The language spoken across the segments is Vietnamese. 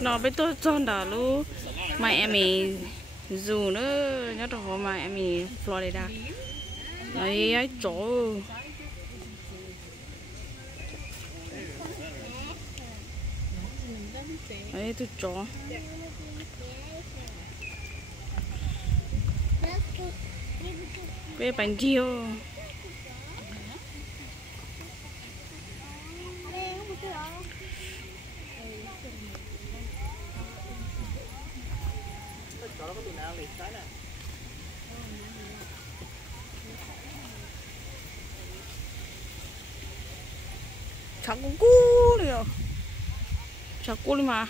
nó biết tôi chọn đã luôn Miami dù nữa nhớ được không Miami Florida ấy ấy chỗ ấy tôi chó về bánh chiêu 자꾸 꿀이요. 자 꿀이 마.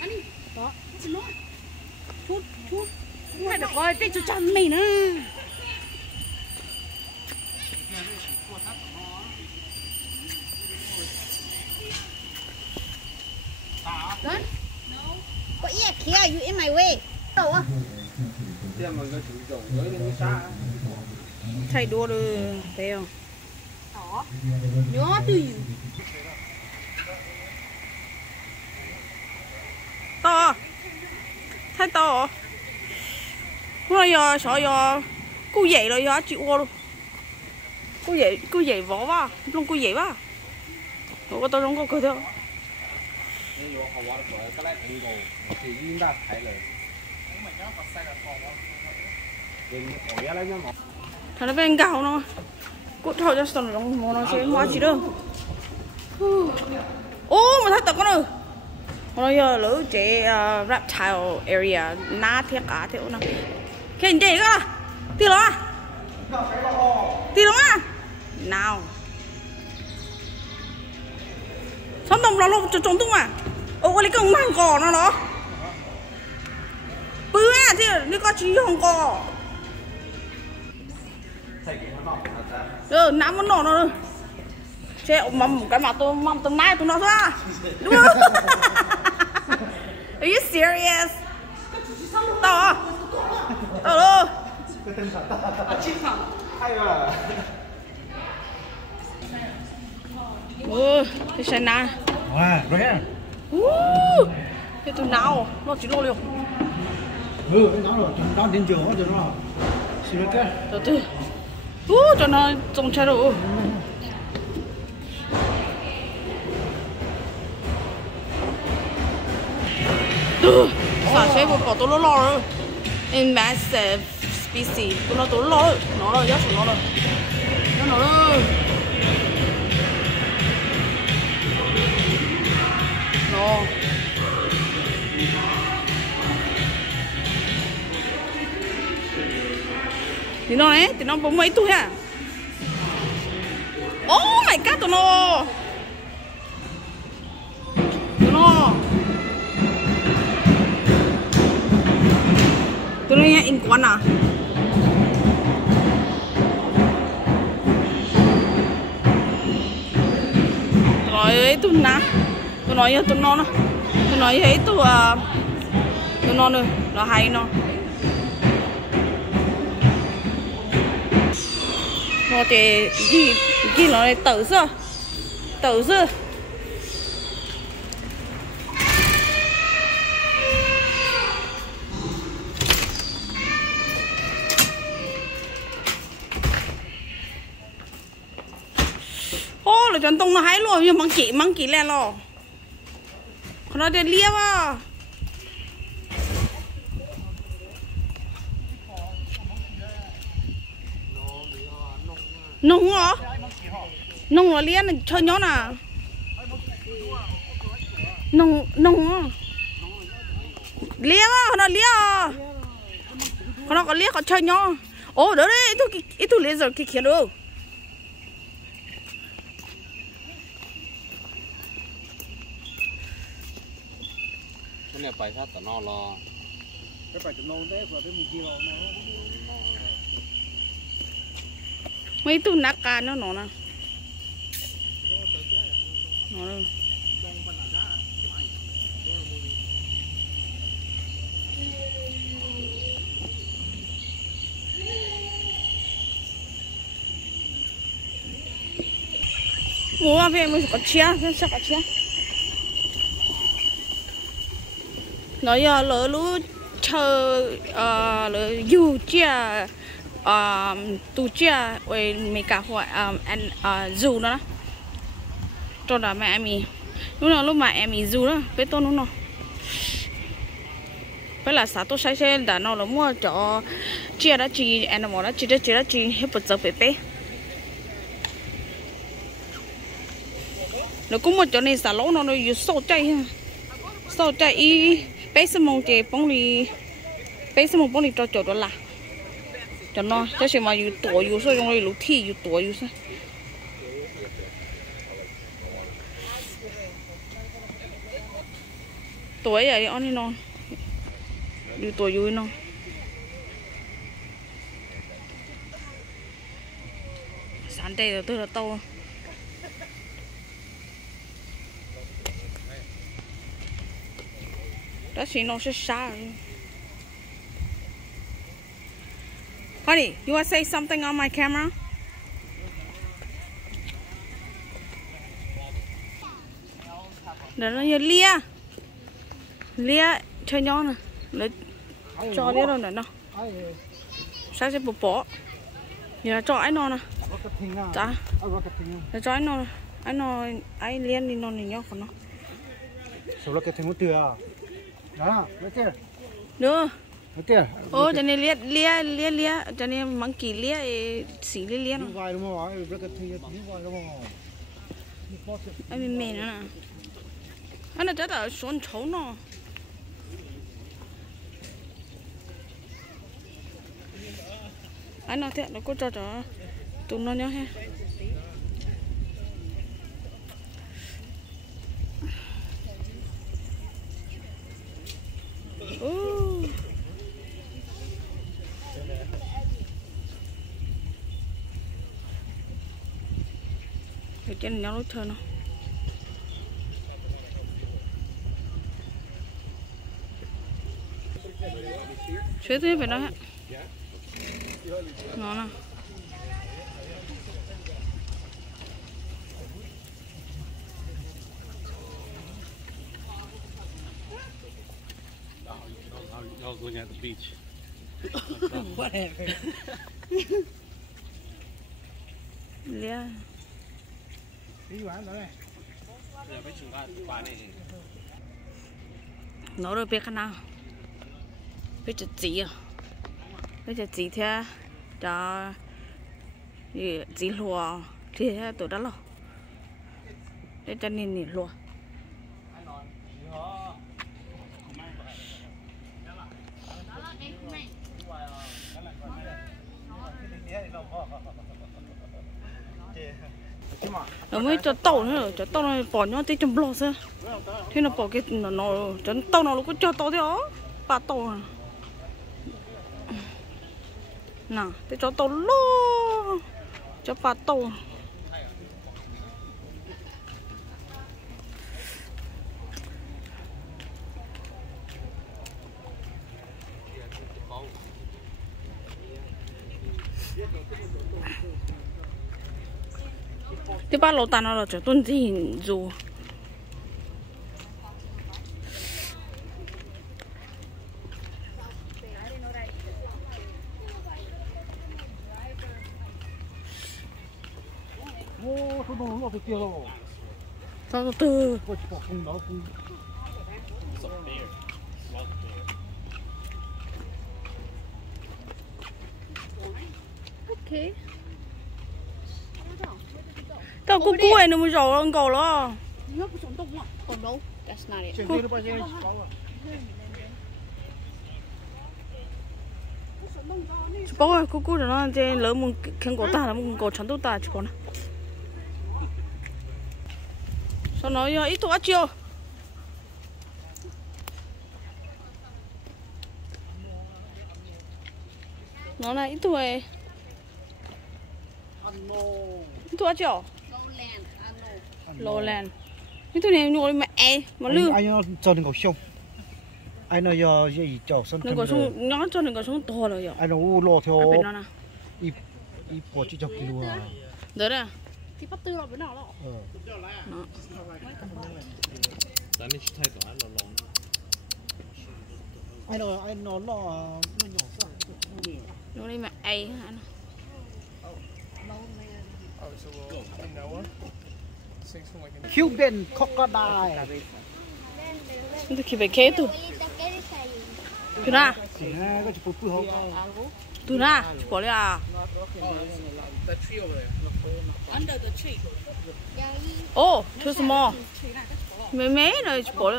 아니, 너, 너, chút. Phải được coi cái chú chăn mày nữa. Đấy. Có ý kia, you in my way. Đâu á? Thay đua được thấy không? Đó. Nhớ từ to thay to hôm giờ sợ giờ cô dậy rồi giờ chịu luôn cô dậy võ quá luôn cô dậy quá có tôi không có cơ đâu thằng nó bên gạo nó cút thôi cho xong rồi nó sẽ hóa chỉ đâu ô mà thấy tao con ơi nó giờ lỡ chế reptile area ná thiết cả thế nó cái gì cơ là tiêu lắm à nào xong đồng lo cho trống tung à ô cái con mang cỏ nó đó bự à thế nó có chỉ không cỏ rồi nắm nó rồi chế mầm cái mặt tôi mầm từng mai tụi nó ra đúng không Are you serious? To luôn. Cái xe nào? Rồi ha. Cái tụi nào? Nó chỉ lo liệu. Nó rồi, nó đến trường hết rồi nó. Xin lỗi cái. Từ từ. Cho nó trông chơi rồi. Xả chế một bỏ tôi lo rồi. Invasive species. Tôi lo rồi. Nó rồi, nhớ nó rồi. Nó rồi. Nó. Thì nó ấy, thì nó bố mấy tuổi à? Oh my god, tụi nó. Tụi nó in quán à? Nói ấy tụi nó. Tôi nói với tụi nó nữa. Tôi nói với tụi nó nữa. Nó hay nó. Nó thì gì nó này tử sao? Tử sao? Ô là chân tông nó hay luôn, nhưng măng chỉ lên lo. Nó để lia vào. Nung hả? Nung là lia này chơi nhó nè. Nung hả? Lia á, nó lia. Nó có lia có chơi nhó. Ồ đó đấy, itu laser cái kia đâu. Cái này phải sát tao nó lo. Cái phải tụi nó đấy, rồi tới một kia rồi nó. mấy tu nát cá nó nè nó đây mua về mới có chia sao có chia nói lỡ lú chờ lỡ du chia tu chia với mấy cả hội ăn dù nó cho đó mẹ em lúc mà em dù đó với tôi nó với là sao tôi sai đã nó là mua cho chia đó chỉ ăn mà đó chỉ đó chỉ hết bớt giờ bé nó cũng một chỗ này xả lỗ nóอยู่sâu chạy bé xem mong chị bông đi cho chỗ đó là cho nó cho xem màอยู่ตัวอยู่sao trong này lũ thiอยู่ตัวอยู่sao tuổi vậy anh đi nonอยู่ตัวอยู่non sáng đây rồi tôi là to đó chỉ nó sẽ xa rồi. Honey, you want to say something on my camera? Đó là lia chơi nhau nè, lấy cho lia đâu nữa nó, sao sẽ bỏ, giờ cho anh nó nè, dạ, giờ cho anh nó liên đi nó này nhau còn nó. Số là cái thằng nó từa, đó, đấy chứ, nữa. Ồ, cho nên lia, cho nên măng kỳ lia, xí lia nó. Anh mềm nữa nè. Anh là chắc là xuân chấu nó. Anh nói thế, nó có cho tụi nó nhớ ha. Để trên nhau lối thơ nó xế thế phải đó hả nó nè Y'all going at the beach. Whatever. Yeah. Nó rồi biết khả năng biết chữ gì à biết chữ gì thế cho gì lùa thì tụi đó lo để cho nên nhìn lùa nó mới cho tàu nữa cho tàu này bỏ nhau tới trong lò sao thế nó bỏ cái nó cho tàu nó cũng cho tàu thế đó ba tàu à nè để cho tàu lô cho ba tàu cái ba lô tan nó là cho tuần gì dù Ô, số đông nó phải tiêu rồi. sao từ Có chỉ có không đó không. ok tao cũng cua nó mới rồi ăn cầu lo Nhớ cái sống đông à? Còn đâu? That's not it. Chuyện gì nó bao nhiêu? bao ơi cua rồi nó trên lớn một khen cổ ta là một cổ chắn tốt ta chỉ còn sao nói ít tuổi chưa nó là ít tuổi Tôi chưa? Lowland. Cái tôi này nuôi mà mà lư. Anh cho đừng có sông. Anh nói giờ gì cho sân. Đừng có sông, nó cho đừng có sông to rồi giờ. Anh nó lo theo. Bên nó nè. Ít bỏ chỉ cho kilo à. Đấy đấy. Thì bắt tư rồi bên nào đó. Nó.咱们去太短了，老。Anh nó lo nó nhỏ sao? Nó đi mà hả anh? Cuban crocodile. Nó thì phải kế tụ. Tụ na. Nè, có chụp bự không? Tụ na, chụp bỏ đi à? That tree over there. Under the tree. Oh, too small. Mấy mấy rồi chụp bỏ đi.